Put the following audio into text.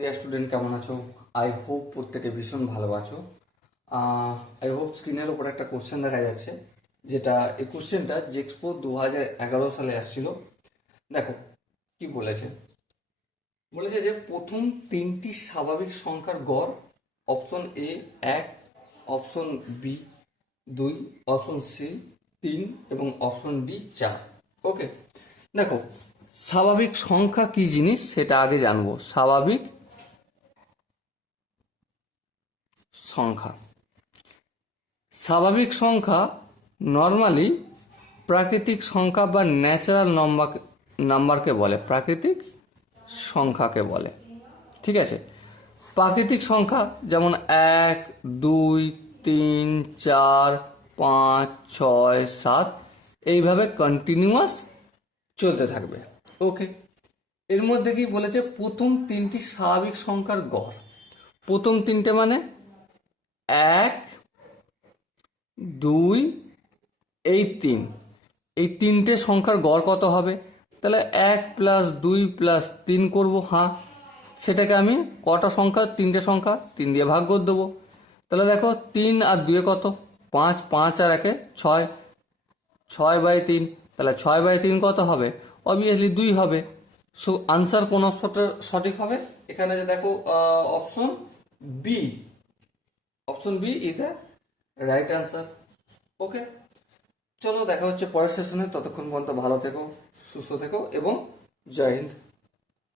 প্রিয় স্টুডেন্ট কেমন আছো? আই হোপ প্রত্যেকে ভীষণ ভালো আছো। আই হোপ স্ক্রিনের ওপর একটা কোশ্চেন দেখা যাচ্ছে, যেটা এই কোশ্চেনটা জেক্সপো 2011 সালে আসছিল। দেখো কি বলেছে। বলেছে যে প্রথম তিনটি স্বাভাবিক সংখ্যার গড়, option A 1, option B 2, option C 3 এবং অপশন ডি 4। ওকে, দেখো স্বাভাবিক সংখ্যা কি জিনিস সেটা আগে জানবো। স্বাভাবিক সংখ্যা, স্বাভাবিক সংখ্যা নর্মালি প্রাকৃতিক সংখ্যা বা ন্যাচারাল নাম্বারকে বলে, প্রাকৃতিক সংখ্যাকে বলে। ঠিক আছে, প্রাকৃতিক সংখ্যা যেমন 1, 2, 3, 4, 5, 6, 7 এইভাবে কন্টিনিউয়াস চলতে থাকবে। ওকে, এর মধ্যে কি বলেছে, প্রথম তিনটি স্বাভাবিক সংখ্যার গড়। প্রথম তিনটে মানে 1, 2, এই 3, এই তিনটে সংখ্যার গড় কত হবে? তাহলে 1 + 2 + 3 করবো। হ্যাঁ, সেটাকে আমি কটা সংখ্যা, তিনটে সংখ্যা 3 দিয়ে ভাগ করে দেবো। তাহলে দেখো 3 আর 2 কত? 5, 5 আর 1 6, 6/3। তাহলে 6/3 কত হবে? অবভিয়াসলি 2 হবে। সো আনসার কোন অপশনটা সঠিক হবে? এখানে যে দেখো option B, option B is the right answer. Okay, চলো দেখা হচ্ছে পরের সেশনে। ততক্ষণ পর্যন্ত ভালো থেকো, সুস্থ থেকো এবং জয় হিন্দ।